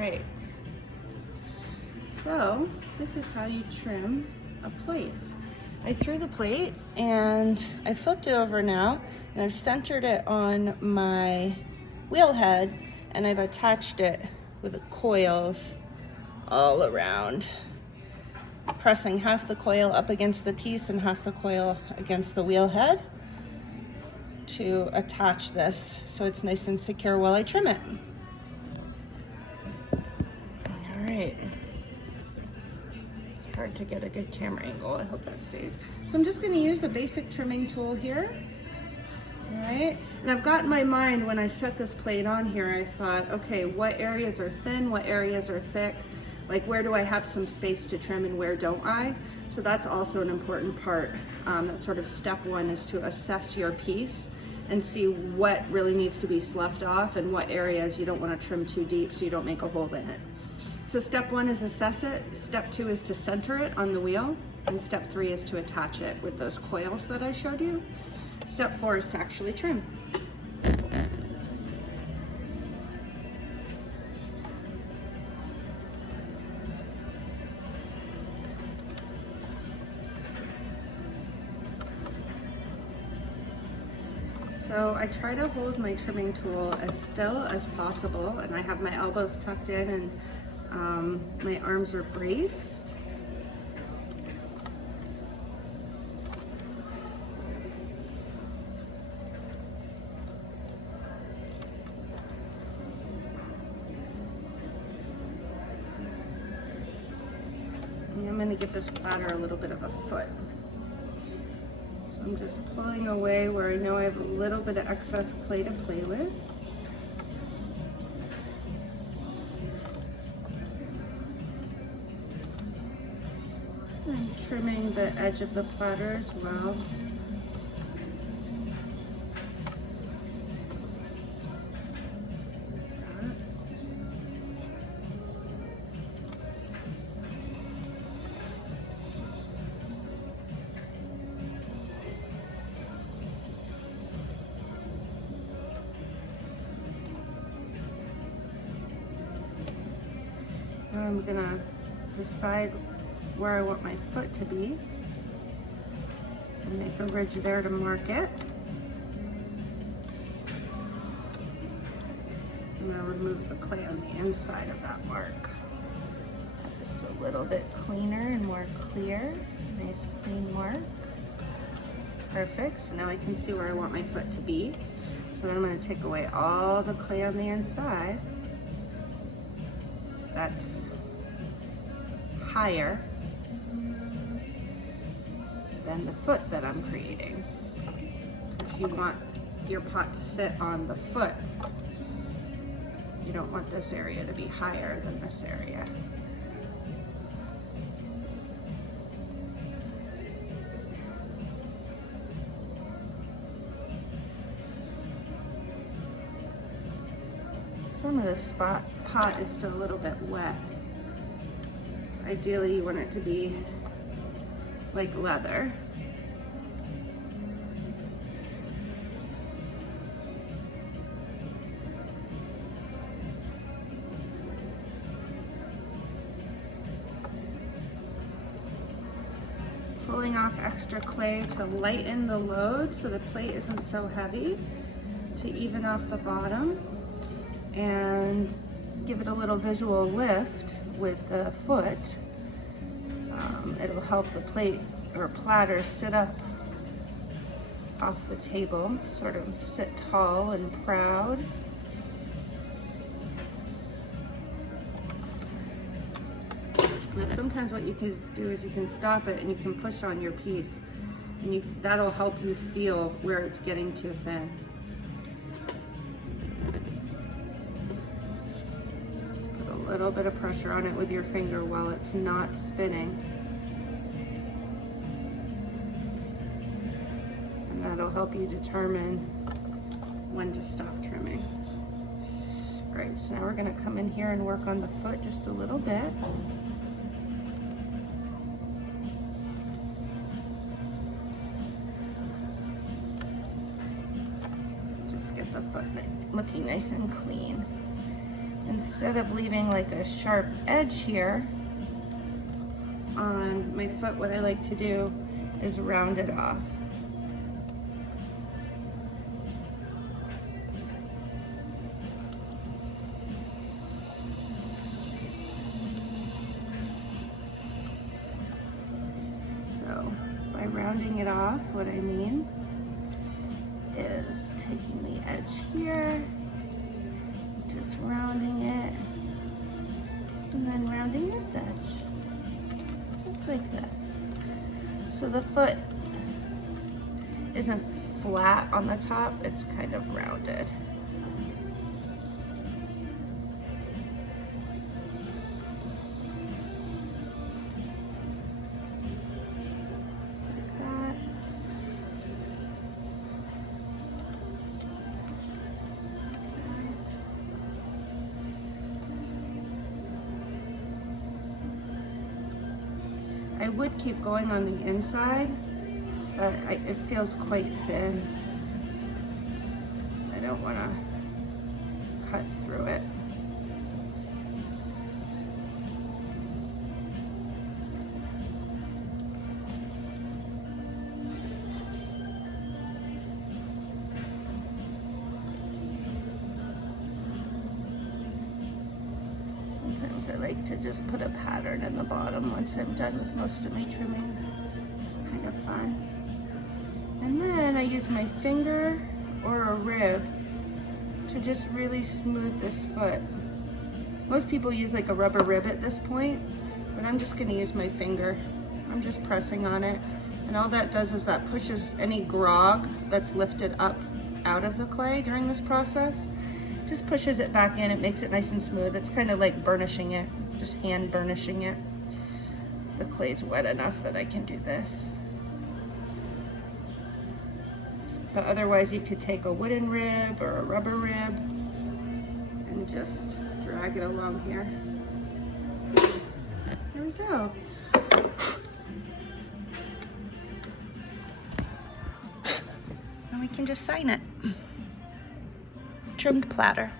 right. So this is how you trim a plate. I threw the plate and I flipped it over now, and I've centered it on my wheel head, and I've attached it with the coils all around, pressing half the coil up against the piece and half the coil against the wheel head to attach this so it's nice and secure while I trim it. All right. Hard to get a good camera angle. I hope that stays. So I'm just going to use a basic trimming tool here. All right. And I've got in my mind, when I set this plate on here, I thought, okay, what areas are thin? What areas are thick? Like, where do I have some space to trim and where don't I? So that's also an important part. That's sort of step one, is to assess your piece and see what really needs to be sloughed off and what areas you don't want to trim too deep so you don't make a hole in it. So step one is assess it, step two is to center it on the wheel, and step three is to attach it with those coils that I showed you. Step four is to actually trim. So I try to hold my trimming tool as still as possible, and I have my elbows tucked in and my arms are braced. And I'm going to give this platter a little bit of a foot. So I'm just pulling away where I know I have a little bit of excess clay to play with. I'm trimming the edge of the platter as well. Now I'm gonna decide where I want my foot to be and make a ridge there to mark it. I'm gonna remove the clay on the inside of that mark. Just a little bit cleaner and more clear. Nice clean mark. Perfect. So now I can see where I want my foot to be. So then I'm gonna take away all the clay on the inside. That's higher than the foot that I'm creating, because you want your pot to sit on the foot. You don't want this area to be higher than this area. Some of this pot is still a little bit wet. Ideally, you want it to be like leather. Pulling off extra clay to lighten the load so the plate isn't so heavy, to even off the bottom and give it a little visual lift with the foot. It'll help the plate or platter sit up off the table, sort of sit tall and proud. Now sometimes what you can do is you can stop it and you can push on your piece, and that'll help you feel where it's getting too thin. Just put a little bit of pressure on it with your finger while it's not spinning. And that'll help you determine when to stop trimming. All right, so now we're gonna come in here and work on the foot just a little bit. Just get the foot looking nice and clean. And instead of leaving like a sharp edge here on my foot, what I like to do is round it off. So by rounding it off, what I mean is taking the edge here, just rounding it, and then rounding this edge, just like this. So the foot isn't flat on the top, it's kind of rounded. I would keep going on the inside, but it feels quite thin. I don't want to cut through it. Sometimes I like to just put a pattern in the bottom once I'm done with most of my trimming. It's kind of fun. And then I use my finger or a rib to just really smooth this foot. Most people use like a rubber rib at this point, but I'm just gonna use my finger. I'm just pressing on it. And all that does is that pushes any grog that's lifted up out of the clay during this process. Just pushes it back in, it makes it nice and smooth. It's kind of like burnishing it, just hand burnishing it. The clay's wet enough that I can do this. But otherwise you could take a wooden rib or a rubber rib and just drag it along here. There we go. And we can just sign it. Trimmed platter.